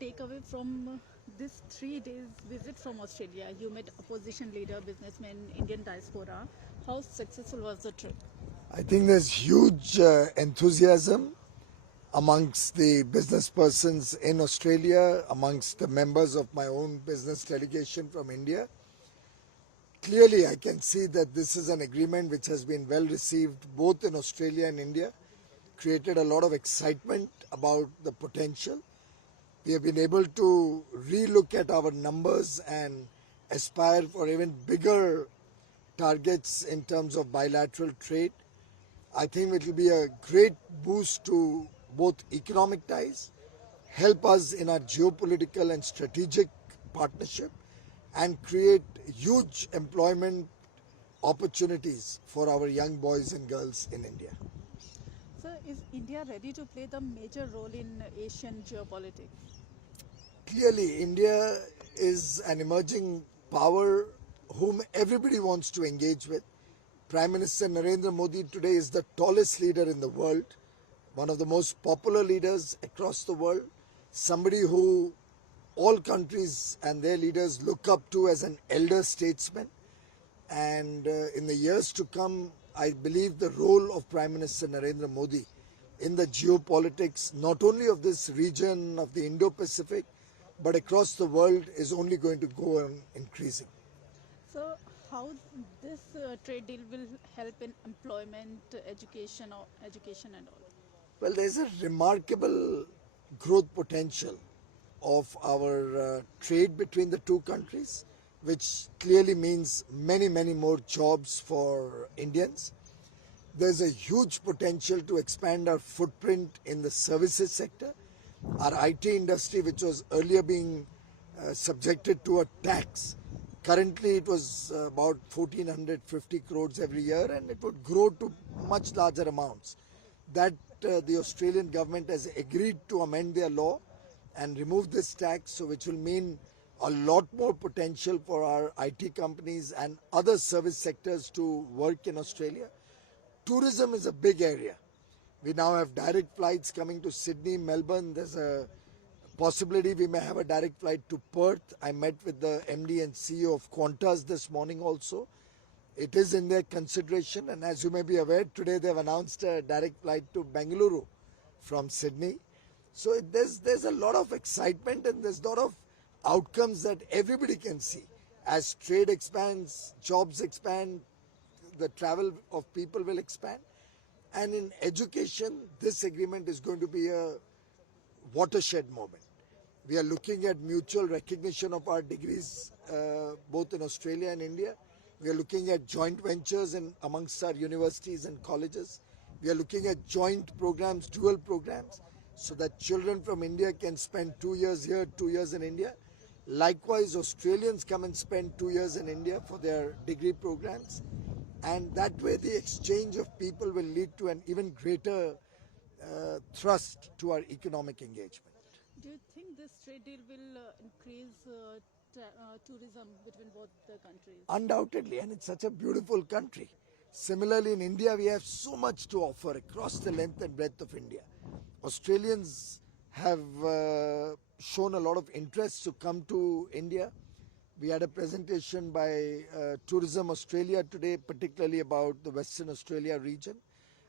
takeaway from this 3 days visit from Australia? You met opposition leader, businessmen, Indian diaspora. How successful was the trip? I think there's huge enthusiasm amongst the business persons in Australia, amongst the members of my own business delegation from India. Clearly, I can see that this is an agreement which has been well received both in Australia and India, created a lot of excitement about the potential. We have been able to relook at our numbers and aspire for even bigger targets in terms of bilateral trade. I think it will be a great boost to both economic ties, help us in our geopolitical and strategic partnership, and create huge employment opportunities for our young boys and girls in India. So, is India ready to play the major role in Asian geopolitics? Clearly, India is an emerging power whom everybody wants to engage with. Prime Minister Narendra Modi today is the tallest leader in the world, one of the most popular leaders across the world, somebody who all countries and their leaders look up to as an elder statesman. And in the years to come, I believe the role of Prime Minister Narendra Modi in the geopolitics, not only of this region of the Indo-Pacific, but across the world, is only going to go on increasing. So, how this trade deal will help in employment, education and all? Well, there's a remarkable growth potential of our trade between the two countries, which clearly means many, many more jobs for Indians. There's a huge potential to expand our footprint in the services sector. Our IT industry, which was earlier being subjected to a tax, currently it was about 1450 crores every year, and it would grow to much larger amounts. That the Australian government has agreed to amend their law and remove this tax, so which will mean a lot more potential for our IT companies and other service sectors to work in Australia. Tourism is a big area. We now have direct flights coming to Sydney, Melbourne. There's a possibility we may have a direct flight to Perth. I met with the MD and CEO of Qantas this morning also. It is in their consideration, and as you may be aware, today they've announced a direct flight to Bengaluru from Sydney. So there's a lot of excitement and there's a lot of outcomes that everybody can see. As trade expands, jobs expand, the travel of people will expand. And in education, this agreement is going to be a watershed moment. We are looking at mutual recognition of our degrees, both in Australia and India. We are looking at joint ventures amongst our universities and colleges. We are looking at joint programs, dual programs, so that children from India can spend 2 years here, 2 years in India. Likewise, Australians come and spend 2 years in India for their degree programs. And that way the exchange of people will lead to an even greater thrust to our economic engagement. Do you think this trade deal will increase tourism between both the countries? Undoubtedly, and it's such a beautiful country. Similarly, in India, we have so much to offer across the length and breadth of India. Australians have shown a lot of interest to come to India. We had a presentation by Tourism Australia today, particularly about the Western Australia region.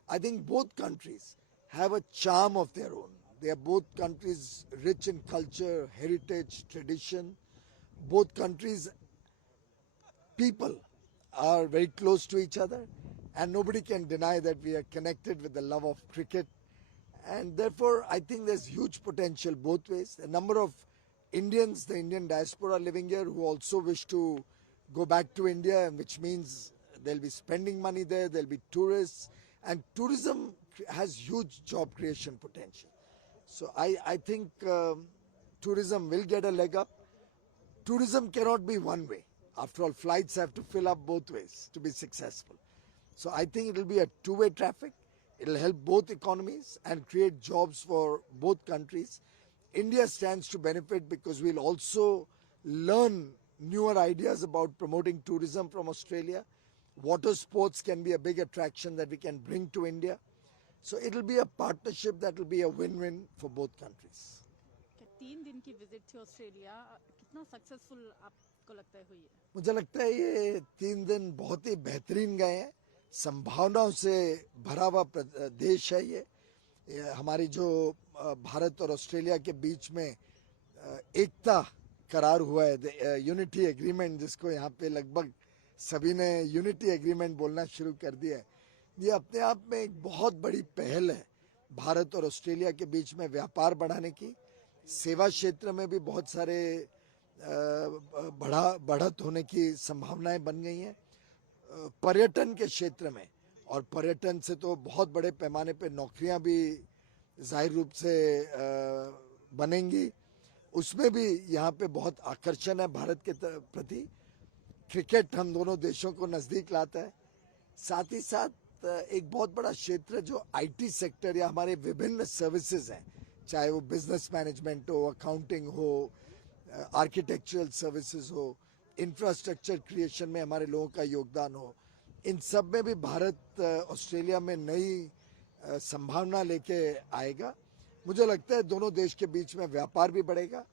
I think both countries have a charm of their own. They are both countries rich in culture, heritage, tradition. Both countries' people are very close to each other, and nobody can deny that we are connected with the love of cricket. And therefore, I think there's huge potential both ways. A number of Indians, the Indian diaspora living here, who also wish to go back to India, which means they'll be spending money there, there'll be tourists, and tourism has huge job creation potential. So I think tourism will get a leg up. Tourism cannot be one way. After all, flights have to fill up both ways to be successful. So I think it will be a two-way traffic. It will help both economies and create jobs for both countries. India stands to benefit because we'll also learn newer ideas about promoting tourism from Australia. Water sports can be a big attraction that we can bring to India. So it will be a partnership that will be a win-win for both countries. Okay, 3 दिन की visit थी Australia, कितना successful आपको लगता है हुई है? मुझे लगता है ये 3 दिन बहुत ही बेहतरीन गए हैं। संभावनाओं से भरा हुआ देश है ये हमारी जो भारत और ऑस्ट्रेलिया के बीच में एकता करार हुआ है, यूनिटी एग्रीमेंट, जिसको यहाँ पे लगभग सभी ने यूनिटी एग्रीमेंट बोलना शुरू कर दिया है। ये अपने आप में एक बहुत बड़ी पहल है भारत और ऑस्ट्रेलिया के बीच में व्यापार बढ़ाने की। सेवा क्षेत्र में भी बहुत सारे बढ़त होने की संभावनाएं बन गई हैं। पर्यटन के क्षेत्र में, और पर्यटन से तो बहुत बड़े पैमाने पे नौकरियां भी जाहिर रूप से बनेंगी, उसमें भी यहाँ पे बहुत आकर्षण है भारत के प्रति। क्रिकेट हम दोनों देशों को नज़दीक लाता है। साथ ही साथ एक बहुत बड़ा क्षेत्र जो आईटी सेक्टर या हमारे विभिन्न सर्विसेज हैं, चाहे वो बिजनेस मैनेजमेंट हो, अकाउंटिंग हो, आर्किटेक्चरल सर्विसेज हो, इंफ्रास्ट्रक्चर क्रिएशन में हमारे लोगों का योगदान हो, इन सब में भी भारत ऑस्ट्रेलिया में नई संभावना लेके आएगा। मुझे लगता है दोनों देश के बीच में व्यापार भी बढ़ेगा,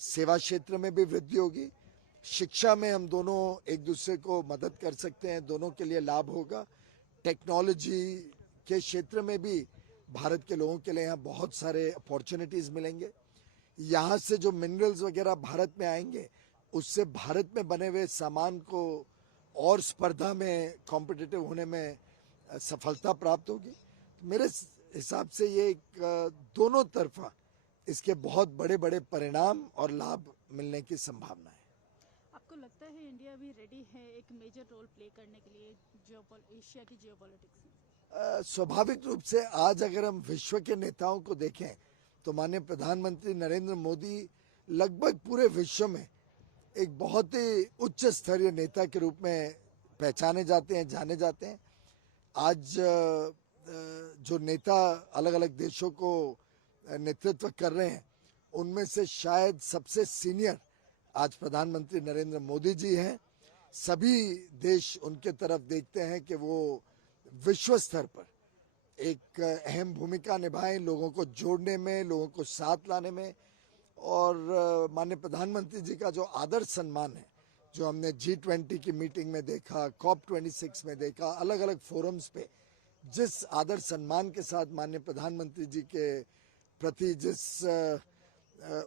सेवा क्षेत्र में भी वृद्धि होगी, शिक्षा में हम दोनों एक दूसरे को मदद कर सकते हैं, दोनों के लिए लाभ होगा। टेक्नोलॉजी के क्षेत्र में भी भारत के लोगों के लिए यहाँ बहुत सारे अपॉर्चुनिटीज़ मिलेंगे। यहाँ से जो मिनरल्स वगैरह भारत में आएंगे, उससे भारत में बने हुए सामान को और स्पर्धा में कॉम्पिटिटिव होने में सफलता प्राप्त होगी। मेरे हिसाब से ये एक दोनों तरफा इसके बहुत बड़े बड़े परिणाम और लाभ मिलने की संभावना है। आपको लगता है इंडिया भी रेडी है एक मेजर रोल प्ले करने के लिए एशिया की जियोपॉलिटिक्स में? स्वाभाविक रूप से आज अगर हम विश्व के नेताओं को देखें तो माननीय प्रधानमंत्री नरेंद्र मोदी लगभग पूरे विश्व में एक बहुत ही उच्च स्तरीय नेता के रूप में पहचाने जाते हैं, जाने जाते हैं। आज जो नेता अलग अलग देशों को नेतृत्व कर रहे हैं, उनमें से शायद सबसे सीनियर आज प्रधानमंत्री नरेंद्र मोदी जी हैं। सभी देश उनके तरफ देखते हैं कि वो विश्व स्तर पर एक अहम भूमिका निभाएं, लोगों को जोड़ने में, लोगों को साथ लाने में। और माननीय प्रधानमंत्री जी का जो आदर सम्मान है, जो हमने G20 की मीटिंग में देखा, COP26 में देखा, अलग अलग फोरम्स पे जिस आदर सम्मान के साथ माननीय प्रधानमंत्री जी के प्रति जिस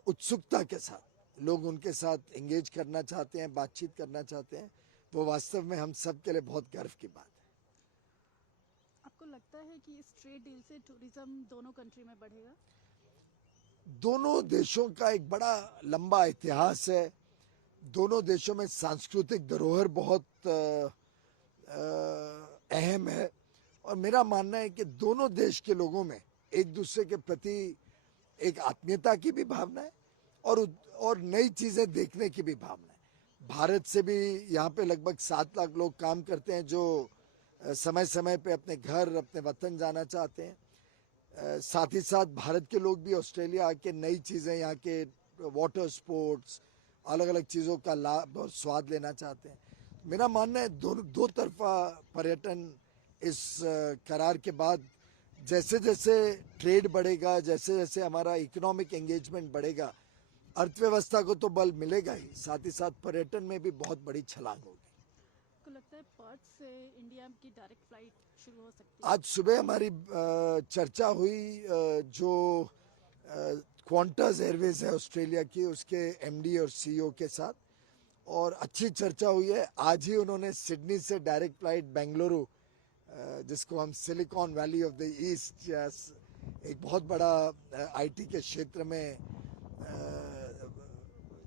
उत्सुकता के साथ लोग उनके साथ एंगेज करना चाहते हैं, बातचीत करना चाहते हैं, वो वास्तव में हम सब के लिए बहुत गर्व की बात है। आपको लगता है कि इस ट्रेड डील से टूरिज्म दोनों कंट्री में बढ़ेगा? दोनों देशों का एक बड़ा लंबा इतिहास है, दोनों देशों में सांस्कृतिक धरोहर बहुत अहम है, और मेरा मानना है कि दोनों देश के लोगों में एक दूसरे के प्रति एक आत्मीयता की भी भावना है और नई चीज़ें देखने की भी भावना है। भारत से भी यहाँ पे लगभग 7 लाख लोग काम करते हैं जो समय समय पे अपने घर, अपने वतन जाना चाहते हैं। साथ ही साथ भारत के लोग भी ऑस्ट्रेलिया आके नई चीज़ें, यहाँ के वाटर स्पोर्ट्स, अलग अलग चीज़ों का लाभ और स्वाद लेना चाहते हैं। मेरा मानना है दो तरफा पर्यटन इस करार के बाद जैसे जैसे ट्रेड बढ़ेगा, जैसे जैसे हमारा इकोनॉमिक एंगेजमेंट बढ़ेगा, अर्थव्यवस्था को तो बल मिलेगा ही, साथ ही साथ पर्यटन में भी बहुत बड़ी छलांग होगी। आपको लगता है पर्थ से इंडिया की डायरेक्ट फ्लाइट शुरू हो सकती है? आज सुबह हमारी चर्चा हुई जो क्वांटास एयरवेज है ऑस्ट्रेलिया की, उसके एमडी और सीईओ के साथ, और अच्छी चर्चा हुई है। आज ही उन्होंने सिडनी से डायरेक्ट फ्लाइट बेंगलुरु, जिसको हम silicon valley of the east, एक बहुत बड़ा आईटी के क्षेत्र में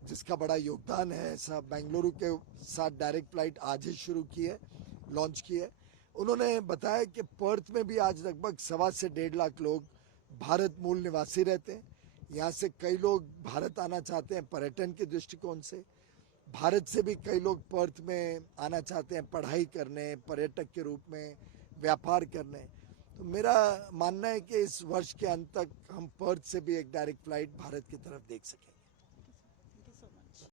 जिसका बड़ा योगदान है, ऐसा बेंगलुरु के साथ डायरेक्ट फ्लाइट आज ही शुरू की है, लॉन्च की है। उन्होंने बताया कि पर्थ में भी आज लगभग 1.25 से 1.5 लाख लोग भारत मूल निवासी रहते हैं। यहाँ से कई लोग भारत आना चाहते हैं पर्यटन के दृष्टिकोण से। भारत से भी कई लोग पर्थ में आना चाहते हैं पढ़ाई करने, पर्यटक के रूप में व्यापार करने। तो मेरा मानना है कि इस वर्ष के अंत तक हम पर्थ से भी एक डायरेक्ट फ्लाइट भारत की तरफ देख सकें।